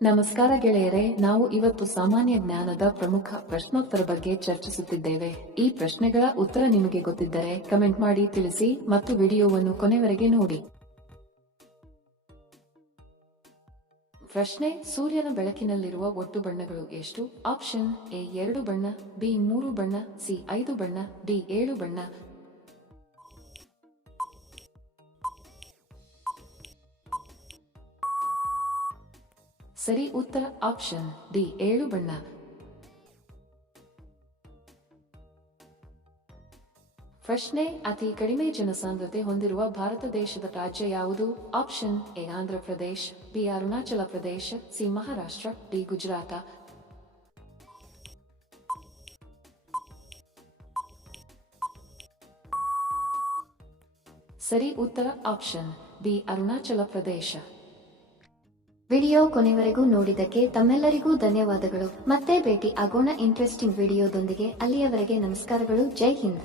ನಮಸ್ಕಾರ ಗೆಳೆಯರೆ, ನಾವು ಇವತ್ತು ಸಾಮಾನ್ಯ ಜ್ಞಾನದ ಪ್ರಮುಖ ಪ್ರಶ್ನೋತ್ತರ ಬಗ್ಗೆ ಚರ್ಚಿಸುತ್ತಿದ್ದೇವೆ. ಈ ಪ್ರಶ್ನೆಗಳ ಉತ್ತರ ನಿಮಗೆ ಗೊತ್ತಿದ್ದರೆ ಕಮೆಂಟ್ ಮಾಡಿ ತಿಳಿಸಿ ಮತ್ತು ವಿಡಿಯೋವನ್ನು ಕೊನೆವರೆಗೆ ನೋಡಿ. ಪ್ರಶ್ನೆ: ಸೂರ್ಯನ ಬೆಳಕಿನಲ್ಲಿರುವ ಒಟ್ಟು ಬಣ್ಣಗಳು ಎಷ್ಟು? ಆಪ್ಷನ್ ಎ 2 ಬಣ್ಣ, ಬಿ 3 ಬಣ್ಣ, ಸಿ 5 ಬಣ್ಣ, ಡಿ 7 ಬಣ್ಣ. ಸರಿ ಉತ್ತರ ಆಪ್ಷನ್ ಡಿ 7 ಬಣ್ಣ. ಪ್ರಶ್ನೆ: ಅತಿ ಕಡಿಮೆ ಜನಸಾಂದ್ರತೆ ಹೊಂದಿರುವ ಭಾರತ ದೇಶದ ರಾಜ್ಯ ಯಾವುದು? Option A Andhra Pradesh, B Arunachal Pradesh, C Maharashtra, D Gujarat. ಸರಿ ಉತ್ತರ option B Arunachal Pradesh. Video ಕೊನೆವರೆಗೂ ನೋಡಿದ್ದಕ್ಕೆ ತಮ್ಮೆಲ್ಲರಿಗೂ ಧನ್ಯವಾದಗಳು. ಮತ್ತೆ ಭೇಟಿ ಆಗೋಣ ಇಂಟ್ರೆಸ್ಟಿಂಗ್ ವಿಡಿಯೋದೊಂದಿಗೆ. ಅಲ್ಲಿಯವರೆಗೆ ನಮಸ್ಕಾರಗಳು. ಜೈ ಹಿಂದ್.